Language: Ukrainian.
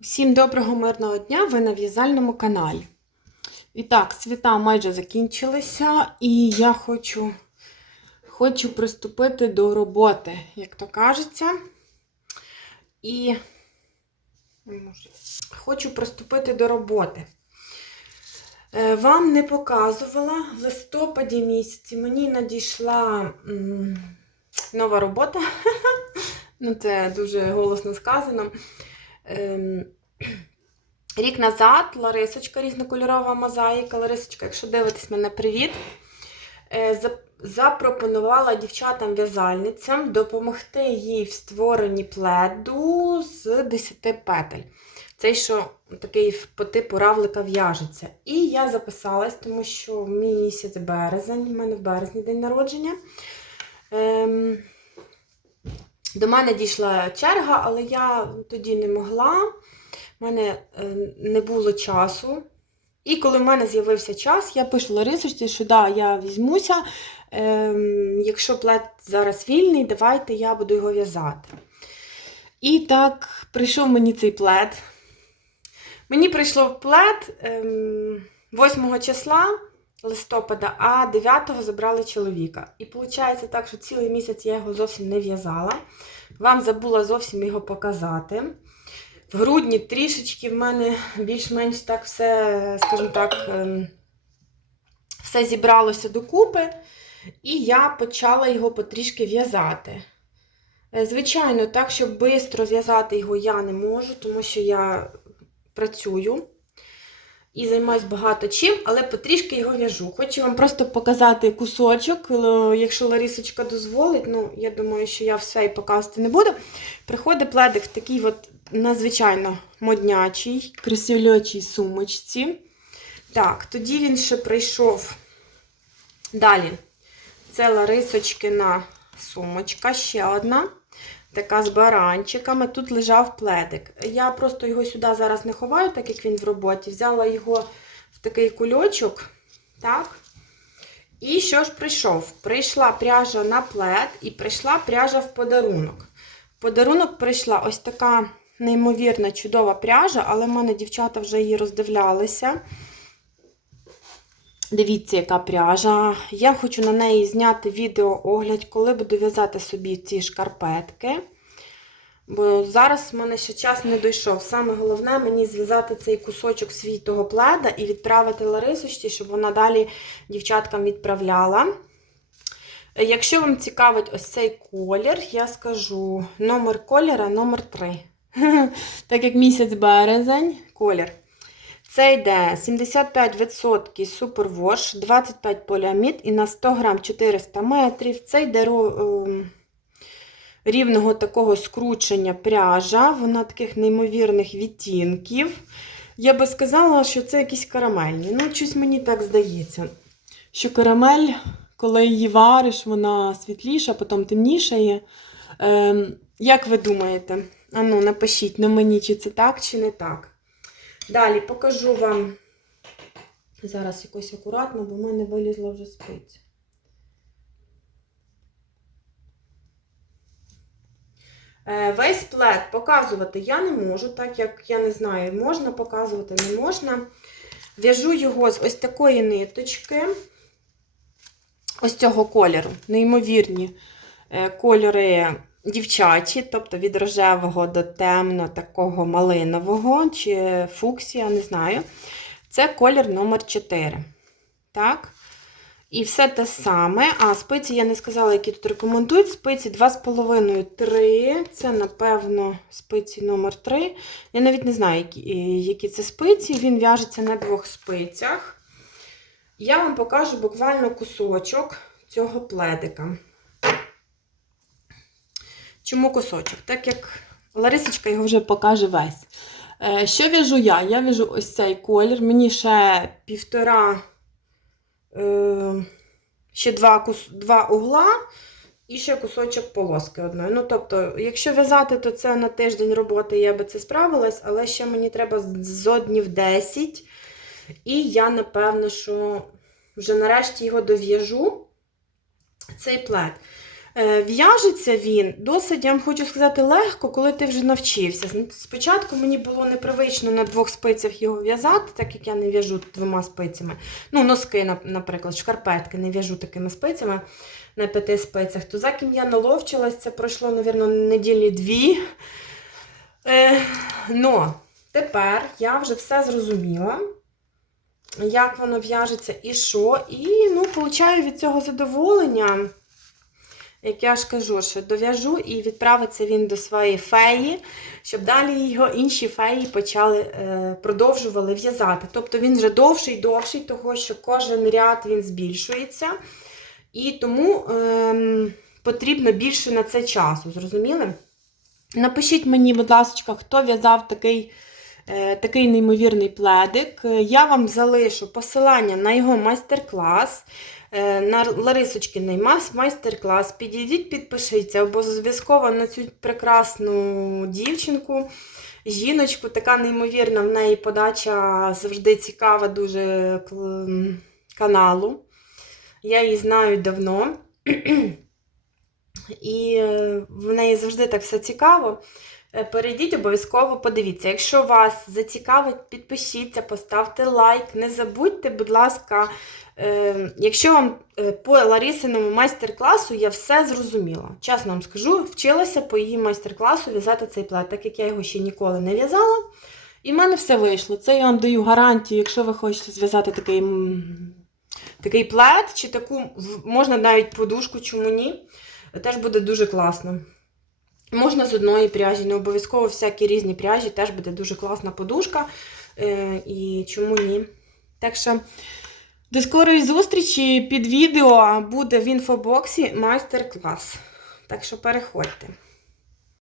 Всім доброго мирного дня! Ви на в'язальному каналі. І так, свята майже закінчилися, і я хочу, хочу приступити до роботи, як то кажеться. І хочу приступити до роботи. Е, Вам не показувала в листопаді місяці мені надійшла нова робота. Ну, це дуже голосно сказано. Ем, Рік назад Ларисочка, різнокольорова мозаїка. Ларисочка, якщо дивитесь мене, привіт. Е, Запропонувала дівчатам-в'язальницям допомогти їй в створенні пледу з 10 петель. Цей, що такий по типу равлика в'яжеться. І я записалась, тому що мій місяць березень, в мене в березні день народження. Ем, до мене дійшла черга, але я тоді не могла. У мене е, не було часу. І коли в мене з'явився час, я пишу Ларисочці, що да, я візьмуся. Ем, якщо плед зараз вільний, давайте я буду його в'язати. І так прийшов мені цей плед. Мені прийшло плед ем, 8 числа листопада, а 9-го забрали чоловіка. І виходить так, що цілий місяць я його зовсім не в'язала. Вам забула зовсім його показати. В грудні трішечки в мене більш-менш так все, скажімо так, ем, все зібралося докупи, і я почала його потрішки в'язати. Е, Звичайно, так, щоб швидко зв'язати його я не можу, тому що я працюю і займаюсь багато чим, але потрішки його в'яжу. Хочу вам просто показати кусочок, е, якщо Ларісочка дозволить. Ну, я думаю, що я все і показувати не буду. Приходить пледик в такій от надзвичайно моднячій, красивлячій сумочці. Так, тоді він ще прийшов далі. Це Ларисочкина сумочка, ще одна. Така з баранчиками. Тут лежав пледик. Я просто його сюди зараз не ховаю, так як він в роботі. Взяла його в такий кульочок. Так. І що ж прийшов? Прийшла пряжа на плед і прийшла пряжа в подарунок. В подарунок прийшла ось така неймовірна, чудова пряжа, але в мене дівчата вже її роздивлялися. Дивіться, яка пряжа. Я хочу на неї зняти відео-огляд, коли буду в'язати собі ці шкарпетки. Бо зараз в мене ще час не дійшов. Саме головне мені зв'язати цей кусочок свій того пледа і відправити Ларисочці, щоб вона далі дівчаткам відправляла. Якщо вам цікавить ось цей колір, я скажу номер кольора номер 3. Так як місяць березень, колір. Це йде 75% супервош, 25 поліамід і на 100 грам 400 метрів. Це йде ем, рівного такого скручення пряжа, вона таких неймовірних відтінків. Я би сказала, що це якісь карамельні. Ну, щось мені так здається. Що карамель, коли її вариш, вона світліша, потім темнішає. Ем, як ви думаєте? Ану, напишіть на мені, чи це так, чи не так. Далі покажу вам. Зараз якось акуратно, бо в мене вилізла вже спиця. Е, Весь плед показувати я не можу, так як я не знаю, можна показувати, не можна. В'яжу його з ось такої ниточки, ось цього кольору. Неймовірні е, кольори дівчачі, тобто від рожевого до темно такого малинового чи фуксія, не знаю. Це колір номер 4. Так. І все те саме. А, спиці я не сказала, які тут рекомендують. Спиці 2,5-3. Це, напевно, спиці номер 3. Я навіть не знаю, які, які це спиці. Він в'яжеться на двох спицях. Я вам покажу буквально кусочок цього пледика. Чому кусочок? Так як Ларисочка його вже покаже весь. Е, Що в'яжу я? Я в'яжу ось цей колір. Мені ще півтора, е, ще два, два угла і ще кусочок полоски одної. Ну, тобто, якщо в'язати, то це на тиждень роботи я би це справилась, але ще мені треба зо днів 10. І я, напевно, що вже нарешті його дов'яжу, цей плед. Е, В'яжеться він досить, я вам хочу сказати, легко, коли ти вже навчився. Спочатку мені було непривично на двох спицях його в'язати, так як я не в'яжу двома спицями. Ну, носки, наприклад, шкарпетки не в'яжу такими спицями на п'яти спицях. То за ким я наловчилась, це пройшло, мабуть, неділі дві. Е, но тепер я вже все зрозуміла, як воно в'яжеться і що. І ну, получаю від цього задоволення. Як я ж кажу, що дов'яжу і відправиться він до своєї феї, щоб далі його інші феї почали, е, продовжували в'язати. Тобто він вже довший, довший, того що кожен ряд він збільшується. І тому ем, потрібно більше на це часу, зрозуміли? Напишіть мені, будь ласка, хто в'язав такий, е, такий неймовірний пледик. Е, Я вам залишу посилання на його майстер-клас. Е, На Ларисочкиний майстер-клас. Підійдіть, підпишіться обов'язково на цю прекрасну дівчинку, жіночку, така неймовірна, в неї подача завжди цікава дуже каналу. Я її знаю давно. І е, в неї завжди так все цікаво. Е, Перейдіть обов'язково, подивіться. Якщо вас зацікавить, підпишіться, поставте лайк. Не забудьте, будь ласка, е, якщо вам е, по Ларисиному майстер-класу я все зрозуміла. Чесно вам скажу, вчилася по її майстер-класу в'язати цей плед, так як я його ще ніколи не в'язала. І в мене все вийшло. Це я вам даю гарантію, якщо ви хочете зв'язати такий, такий плед, чи таку, можна навіть подушку, чому ні. Теж буде дуже класно. Можна з одної пряжі, не обов'язково всякі різні пряжі, теж буде дуже класна подушка. Е, і чому ні? Так що до скорої зустрічі під відео буде в інфобоксі майстер-клас. Так що переходьте.